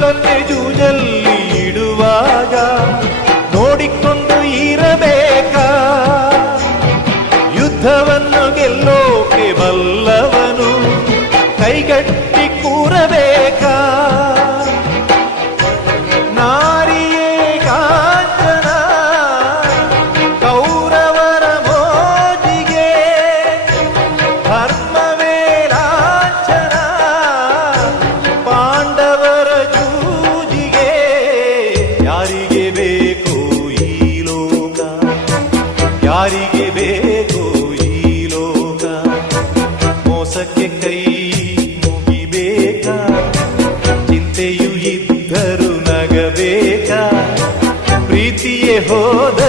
ಪ್ರಾಣಗಳನ್ನೇ ಜೂಜಲ್ಲಿ ಇಡುವಾಗ ನೋಡಿಕೊಂಡು ಇರಬೇಕಾ? ಯುದ್ಧವನ್ನು ಗೆಲ್ಲೋಕೆ ಬಲ್ಲವನು ಕೈಗಟ್ಟಿ ಕೂರಬೇಕಾ? ನಾರಿಯೇ ಕಾಂಚನ ಕೌರವರ ಮೋಜಿಗೆ, ಧರ್ಮವೇ ಲಾಂಛನ ಪಾಂಡವರ ಜೂಜಿಗೆ. ಯಾರಿಗೆ ಬೇಕು ಈ ಲೋಕ? ಯಾರಿಗೆ ಬೇಕು ಈ ಲೋಕ? ಮೋಸಕ್ಕೆ ಕೈ ಮುಗಿಬೇಕಾ? ಚಿಂತೆಯು ಇದ್ದರೂ ನಗಬೇಕಾ? ಪ್ರೀತಿಯೇ ಹೋದ